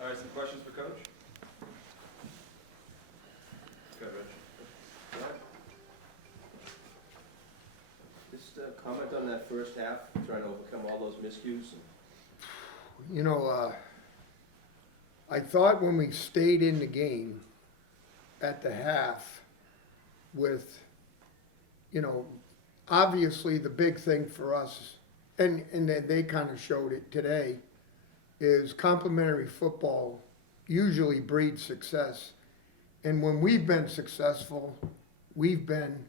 All right, some questions for Coach? Go ahead, Rich. Just comment on that first half, trying to overcome all those miscues. You know, I thought when we stayed in the game at the half with, you know, obviously the big thing for us, and they kind of showed it today, is complementary football usually breeds success. And when we've been successful, we've been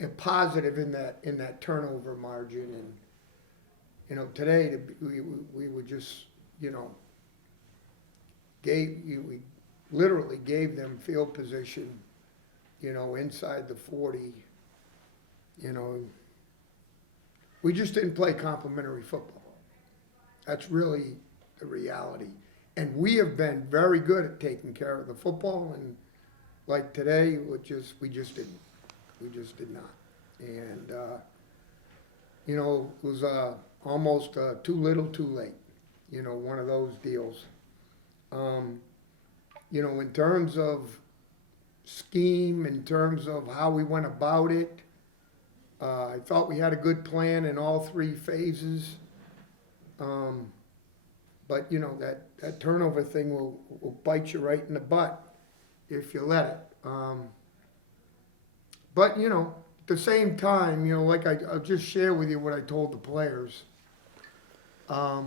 a positive in that turnover margin. And, you know, today we were just, you know, we literally gave them field position, you know, inside the 40, you know. We just didn't play complementary football. That's really the reality. And we have been very good at taking care of the football, and like today, we just didn't. We just did not. And, you know, it was almost too little, too late. You know, one of those deals. You know, in terms of scheme, in terms of how we went about it, I thought we had a good plan in all three phases. But, you know, that turnover thing will bite you right in the butt if you let it. But, you know, at the same time, you know, like I'll just share with you what I told the players. We're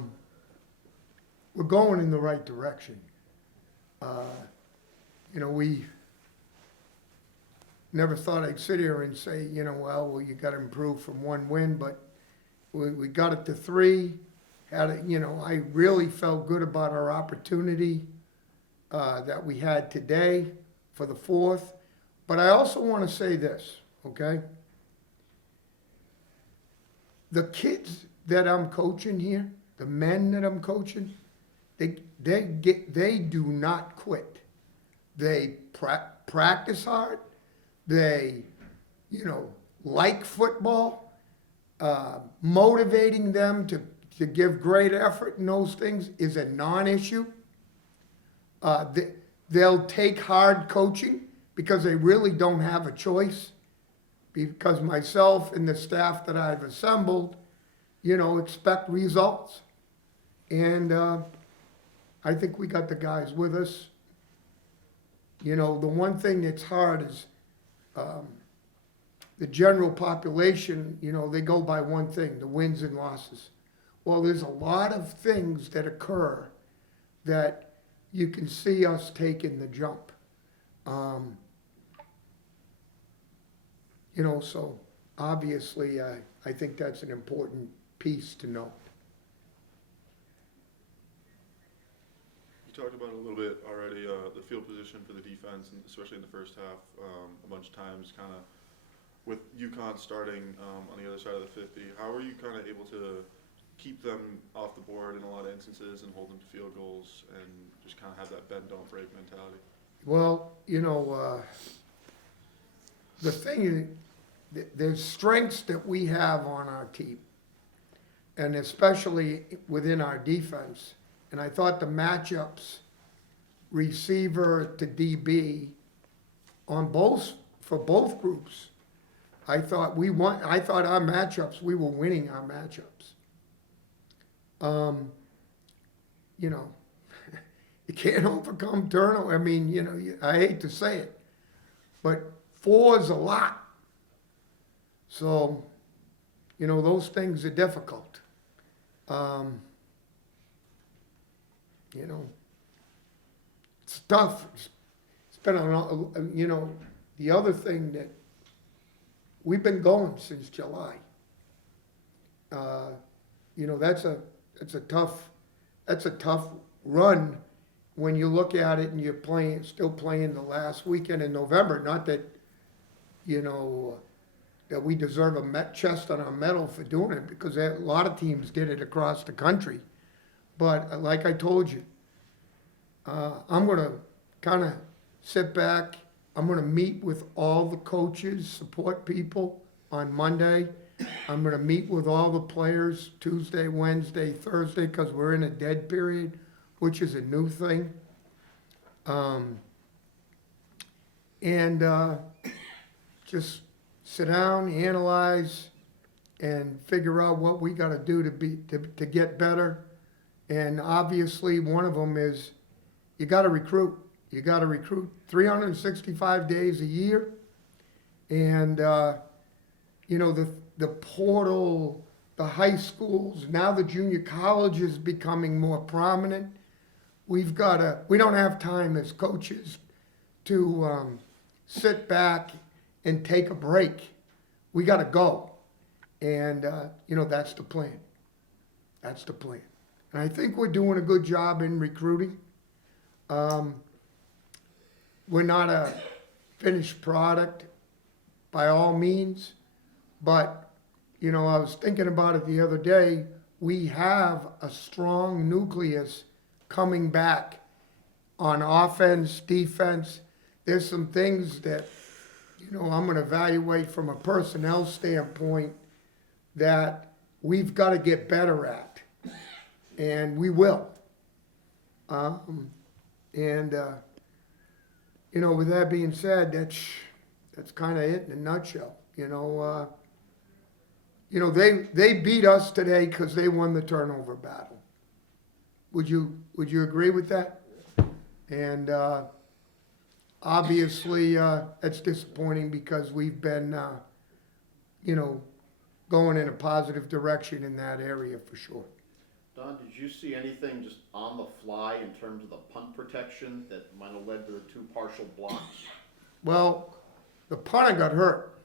going in the right direction. You know, we never thought I'd sit here and say, you know, well, you got to improve from one win, but we got it to 3. Had it, you know, I really felt good about our opportunity that we had today for the 4th. But I also want to say this, okay? The kids that I'm coaching here, the men that I'm coaching, they do not quit. They practice hard. They, you know, like football. Motivating them to give great effort in those things is a non-issue. They'll take hard coaching because they really don't have a choice. Because myself and the staff that I've assembled, you know, expect results. And I think we got the guys with us. You know, the one thing that's hard is the general population, you know, they go by one thing, the wins and losses. Well, there's a lot of things that occur that you can see us taking the jump. You know, so obviously I think that's an important piece to note. You talked about it a little bit already, the field position for the defense, and especially in the first half, a bunch of times kind of with UConn starting on the other side of the 50. How were you kind of able to keep them off the board in a lot of instances and hold them to field goals and just kind of have that bend, don't break mentality? Well, you know, the thing is, there's strengths that we have on our team, and especially within our defense. And I thought the matchups, receiver to DB, for both groups, I thought our matchups, we were winning our matchups. You know, you can't overcome turnover. I mean, you know, I hate to say it, but 4 is a lot. So, you know, those things are difficult. You know, it's tough. It's been you know, the other thing that we've been going since July. You know, that's a tough run when you look at it and you're still playing the last weekend in November. Not that, you know, that we deserve a chest on our medal for doing it, because a lot of teams did it across the country. But like I told you, I'm going to kind of sit back. I'm going to meet with all the coaches, support people on Monday. I'm going to meet with all the players Tuesday, Wednesday, Thursday, because we're in a dead period. which is a new thing. And just sit down, analyze, and figure out what we gotta do to get better. And obviously, one of them is, you gotta recruit. You gotta recruit 365 days a year. And, you know, the portal, the high schools, now the junior college is becoming more prominent. We don't have time as coaches to sit back and take a break. We gotta go. And, you know, that's the plan. That's the plan. And I think we're doing a good job in recruiting. We're not a finished product by all means, but, you know, I was thinking about it the other day. We have a strong nucleus coming back on offense, defense. There's some things that, you know, I'm gonna evaluate from a personnel standpoint that we've gotta get better at, and we will. You know, with that being said, that's kinda it in a nutshell, you know. They beat us today because they won the turnover battle. Would you agree with that? And, obviously, it's disappointing because we've been, you know, going in a positive direction in that area for sure. Don, did you see anything just on the fly in terms of the punt protection that might have led to the 2 partial blocks? Well, the punter got hurt.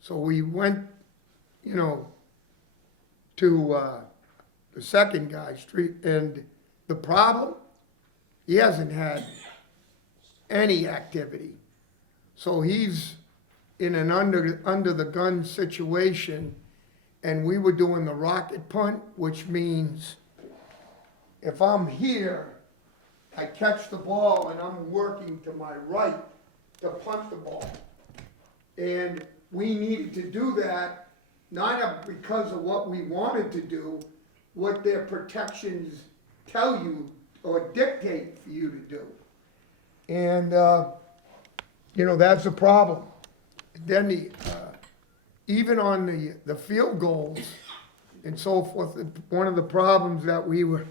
So we went, you know, to the second guy, Street, and the problem, he hasn't had any activity. So he's in an under the gun situation, and we were doing the rocket punt, which means if I'm here, I catch the ball and I'm working to my right to punt the ball. And we needed to do that, not because of what we wanted to do, what their protections tell you or dictate for you to do. And, you know, that's a problem. Then even on the field goals and so forth, one of the problems that we were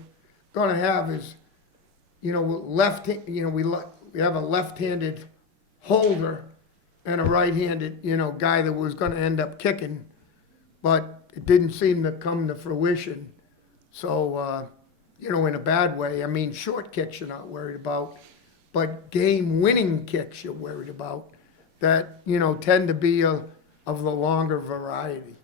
gonna have is, you know, we have a left-handed holder and a right-handed, you know, guy that was gonna end up kicking, but it didn't seem to come to fruition. So, you know, in a bad way. I mean, short kicks you're not worried about, but game-winning kicks you're worried about that, you know, tend to be of the longer variety.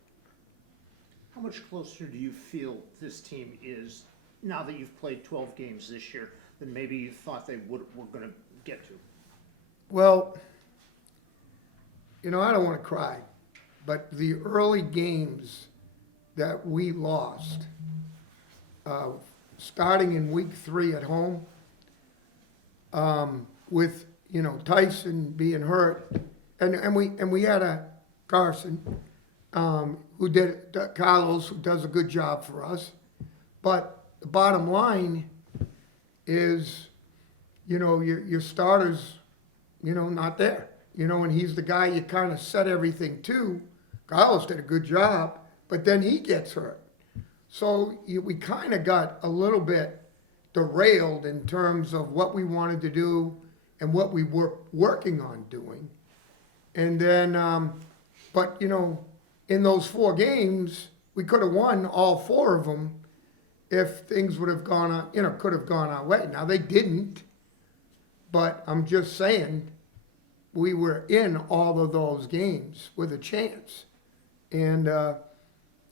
How much closer do you feel this team is, now that you've played 12 games this year, than maybe you thought they were going to get to? Well, you know, I don't want to cry, but the early games that we lost, starting in week 3 at home, with, you know, Tyson being hurt, and we had a Carson, Carlos, who does a good job for us. But the bottom line is, you know, your starter's, you know, not there. You know, and he's the guy you kind of set everything to. Carlos did a good job, but then he gets hurt. So we kind of got a little bit derailed in terms of what we wanted to do and what we were working on doing. And then, but, you know, in those 4 games, we could have won all 4 of them if things would have gone, you know, could have gone our way. Now, they didn't, but I'm just saying, we were in all of those games with a chance. And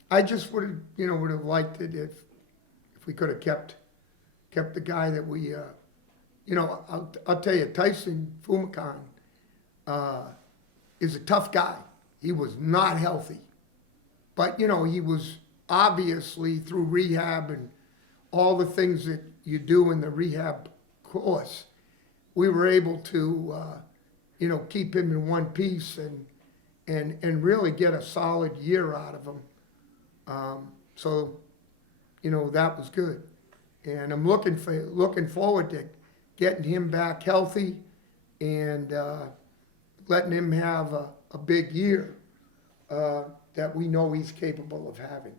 I just would have, you know, would have liked it if we could have kept the guy that we, you know, I'll tell you, Tyson Fumakan is a tough guy. He was not healthy. But, you know, he was obviously through rehab and all the things that you do in the rehab course, we were able to, you know, keep him in one piece and really get a solid year out of him. So, you know, that was good. And I'm looking forward to getting him back healthy and letting him have a big year that we know he's capable of having.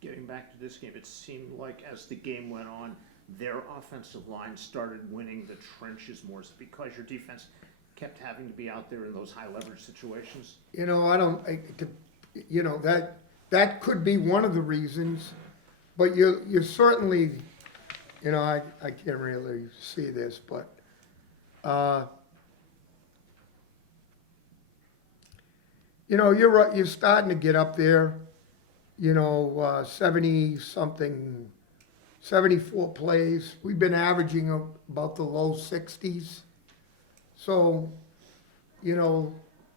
Getting back to this game, it seemed like as the game went on, their offensive line started winning the trenches more. Is it because your defense kept having to be out there in those high leverage situations? You know, you know, that could be one of the reasons, but you certainly, you know, I can't really see this, but, you know, you're right, you're starting to get up there, you know, 70-something, 74 plays. We've been averaging about the low 60s. So, you know,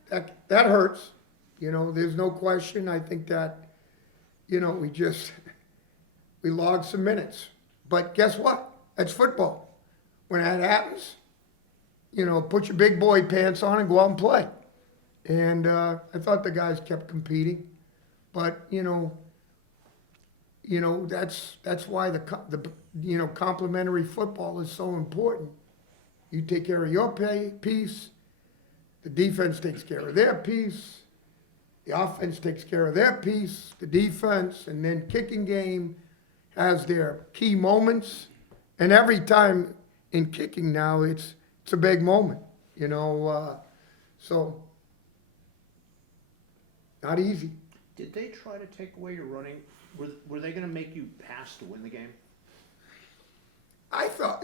that hurts. You know, there's no question. I think that, you know, we logged some minutes. But guess what? That's football. When that happens, you know, put your big boy pants on and go out and play. And I thought the guys kept competing. But, you know, that's why the you know, complementary football is so important. You take care of your piece, the defense takes care of their piece, the offense takes care of their piece, the defense, and then kicking game has their key moments. And every time in kicking now, it's a big moment, you know. So, not easy. Did they try to take away your running? Were they going to make you pass to win the game? I thought,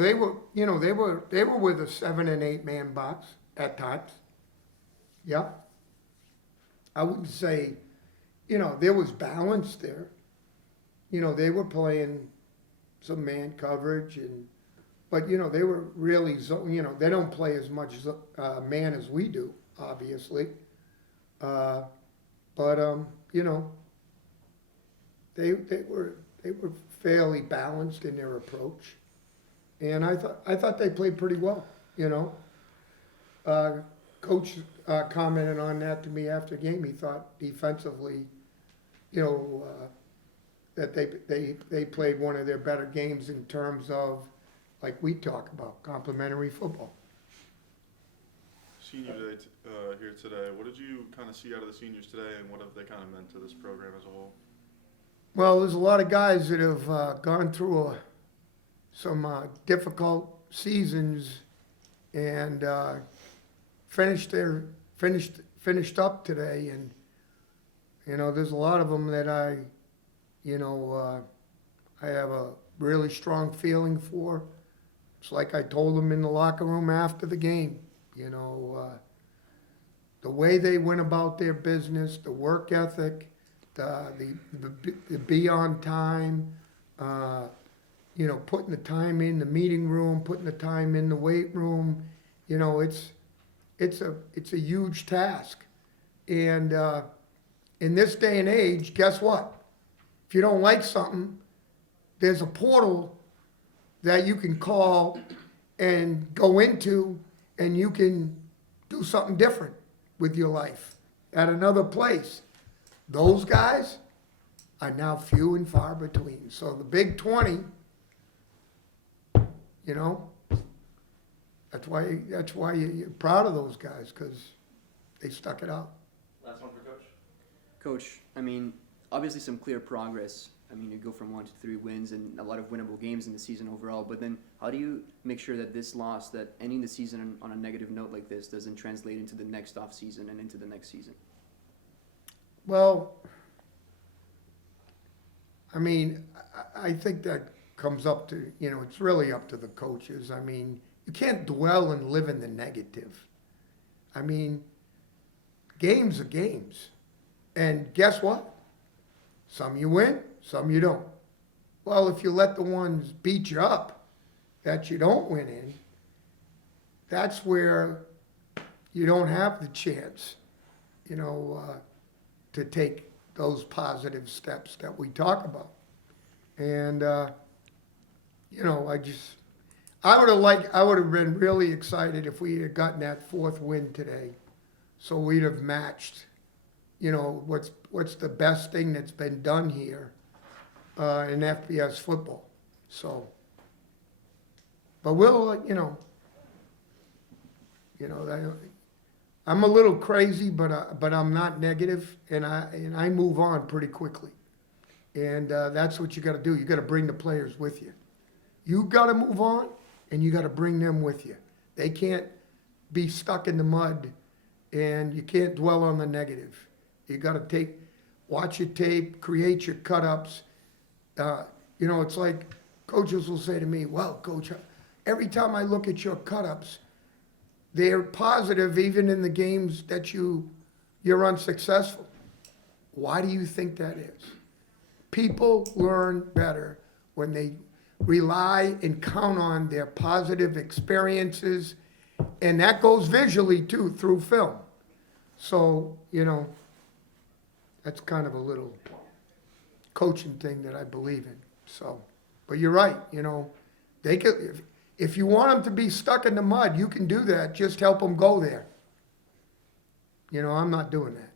they were, you know, they were with a 7 and 8 man box at times. Yeah. I wouldn't say, you know, there was balance there. You know, they were playing some man coverage but you know, they were really, you know, they don't play as much man as we do, obviously. You know, they were fairly balanced in their approach, and I thought they played pretty well. You know, coach commented on that to me after the game. He thought defensively, you know, that they played one of their better games in terms of, like we talk about, complementary football. Senior Day here today. What did you kind of see out of the seniors today, and what have they kind of meant to this program as a whole? Well, there's a lot of guys that have gone through some difficult seasons and finished up today, and you know, there's a lot of them that I have a really strong feeling for. It's like I told them in the locker room after the game. You know, the way they went about their business, the work ethic, the be on time, you know, putting the time in the meeting room, putting the time in the weight room. You know, it's a huge task. And in this day and age, guess what? If you don't like something, there's a portal that you can call and go into, and you can do something different with your life at another place. Those guys are now few and far between. So the Big 20, you know, that's why you're proud of those guys, because they stuck it out. Last one for Coach. Coach, I mean, obviously some clear progress. I mean, you go from 1 to 3 wins and a lot of winnable games in the season overall. But then how do you make sure that this loss, that ending the season on a negative note like this, doesn't translate into the next off season and into the next season? Well, I mean, I think that comes up to, you know, it's really up to the coaches. I mean, you can't dwell and live in the negative. I mean, games are games. And guess what? Some you win, some you don't. Well, if you let the ones beat you up that you don't win in, that's where you don't have the chance, you know, to take those positive steps that we talk about. And, you know, I would have been really excited if we had gotten that 4th win today. So we'd have matched, you know, what's the best thing that's been done here in FBS football. So, but we'll, I'm a little crazy, but I'm not negative, and I move on pretty quickly. And that's what you gotta do. You gotta bring the players with you. You gotta move on, and you gotta bring them with you. They can't be stuck in the mud, and you can't dwell on the negative. You gotta watch your tape, create your cut-ups. It's like coaches will say to me, well, coach, every time I look at your cut-ups, they're positive even in the games that you're unsuccessful. Why do you think that is? People learn better when they rely and count on their positive experiences, and that goes visually too, through film. So, that's kind of a little coaching thing that I believe in. So, but you're right, they could, if you want them to be stuck in the mud, you can do that. Just help them go there. I'm not doing that.